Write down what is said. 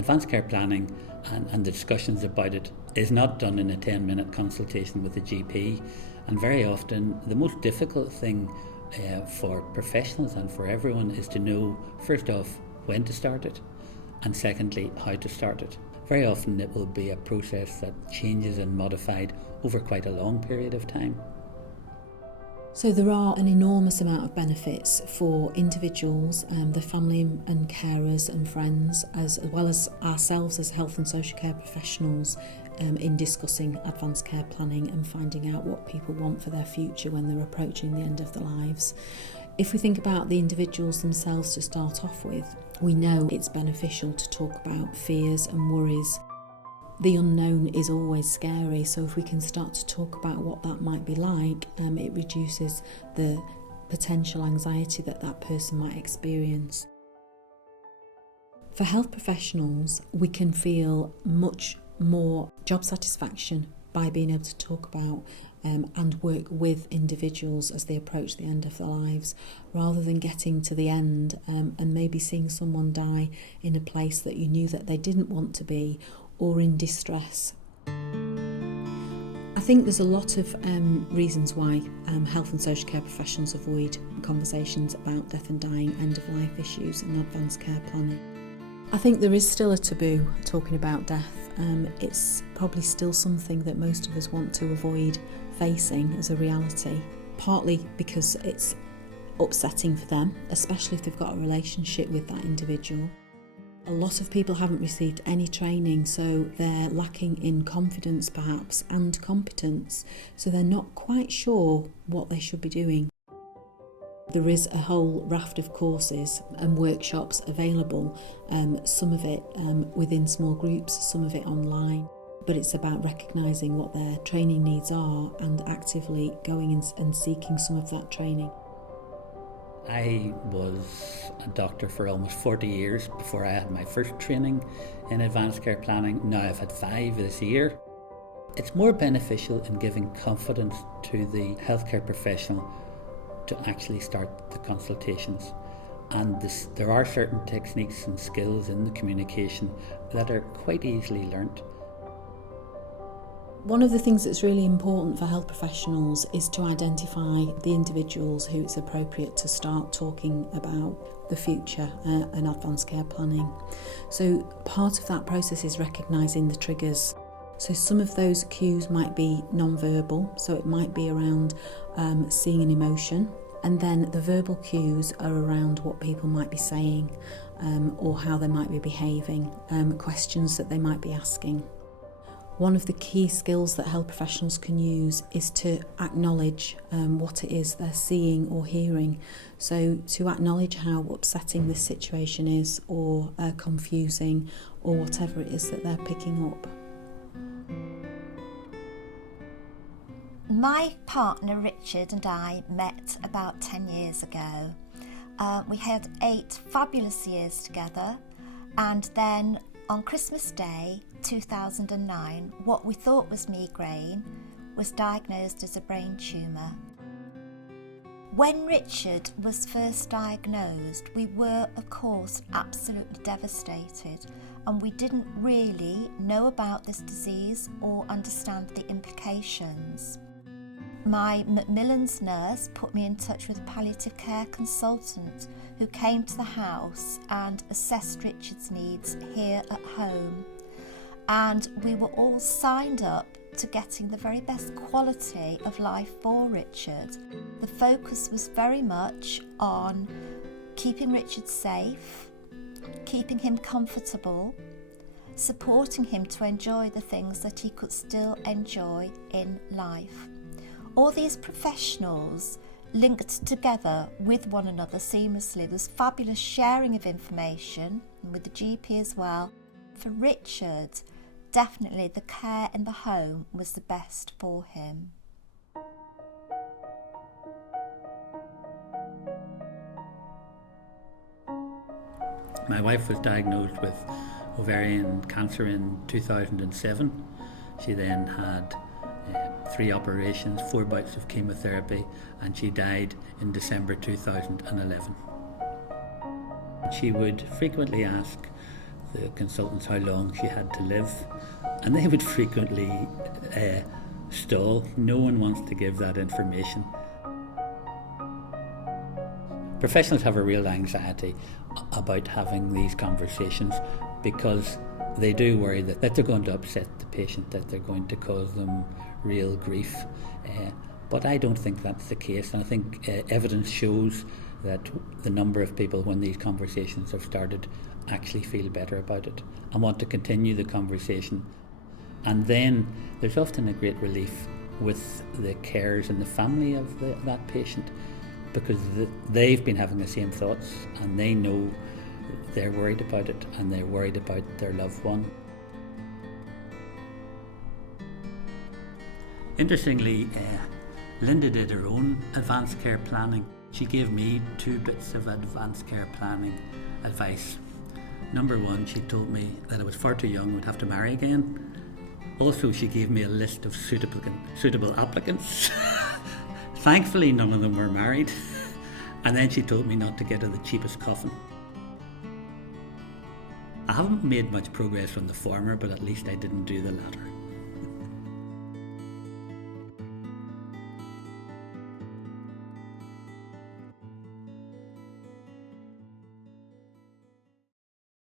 Advanced care planning and the discussions about it is not done in a 10-minute consultation with a GP, and very often the most difficult thing for professionals and for everyone is to know, first off, when to start it, and secondly, how to start it. Very often it will be a process that changes and modified over quite a long period of time. So there are an enormous amount of benefits for individuals, the family and carers and friends, as well as ourselves as health and social care professionals, in discussing advanced care planning and finding out what people want for their future when they're approaching the end of their lives. If we think about the individuals themselves to start off with, we know it's beneficial to talk about fears and worries. The unknown is always scary, so if we can start to talk about what that might be like, it reduces the potential anxiety that that person might experience. For health professionals, we can feel much more job satisfaction by being able to talk about and work with individuals as they approach the end of their lives, rather than getting to the end and maybe seeing someone die in a place that you knew that they didn't want to be, or in distress. I think there's a lot of reasons why health and social care professionals avoid conversations about death and dying, end-of-life issues and advanced care planning. I think there is still a taboo talking about death. It's probably still something that most of us want to avoid facing as a reality, partly because it's upsetting for them, especially if they've got a relationship with that individual. A lot of people haven't received any training, so they're lacking in confidence perhaps and competence, so they're not quite sure what they should be doing. There is a whole raft of courses and workshops available, some of it within small groups, some of it online. But it's about recognising what their training needs are and actively going and seeking some of that training. I was a doctor for almost 40 years before I had my first training in advanced care planning. Now I've had 5 this year. It's more beneficial in giving confidence to the healthcare professional to actually start the consultations. And there are certain techniques and skills in the communication that are quite easily learnt. One of the things that's really important for health professionals is to identify the individuals who it's appropriate to start talking about the future and advanced care planning. So part of that process is recognising the triggers. So some of those cues might be non-verbal, so it might be around seeing an emotion, and then the verbal cues are around what people might be saying or how they might be behaving, questions that they might be asking. One of the key skills that health professionals can use is to acknowledge what it is they're seeing or hearing. So to acknowledge how upsetting this situation is, or confusing, or whatever it is that they're picking up. My partner Richard and I met about 10 years ago. We had 8 fabulous years together, and then on Christmas Day 2009, what we thought was migraine was diagnosed as a brain tumour. When Richard was first diagnosed, we were, of course, absolutely devastated, and we didn't really know about this disease or understand the implications. My Macmillan's nurse put me in touch with a palliative care consultant who came to the house and assessed Richard's needs here at home. And we were all signed up to getting the very best quality of life for Richard. The focus was very much on keeping Richard safe, keeping him comfortable, supporting him to enjoy the things that he could still enjoy in life. All these professionals linked together with one another seamlessly. There's fabulous sharing of information, and with the GP as well. For Richard, definitely the care in the home was the best for him. My wife was diagnosed with ovarian cancer in 2007. She then had 3 operations, 4 bouts of chemotherapy, and she died in December 2011. She would frequently ask the consultants how long she had to live, and they would frequently stall. No one wants to give that information. Professionals have a real anxiety about having these conversations because they do worry that they're going to upset the patient, that they're going to cause them real grief. But I don't think that's the case, and I think evidence shows that the number of people, when these conversations have started, actually feel better about it and want to continue the conversation. And then there's often a great relief with the carers and the family of that patient, because they've been having the same thoughts and they know they're worried about it and they're worried about their loved one. Interestingly, Linda did her own advanced care planning. She gave me 2 bits of advanced care planning advice. Number 1, she told me that I was far too young and would have to marry again. Also, she gave me a list of suitable applicants. Thankfully, none of them were married. And then she told me not to get her the cheapest coffin. I haven't made much progress on the former, but at least I didn't do the latter.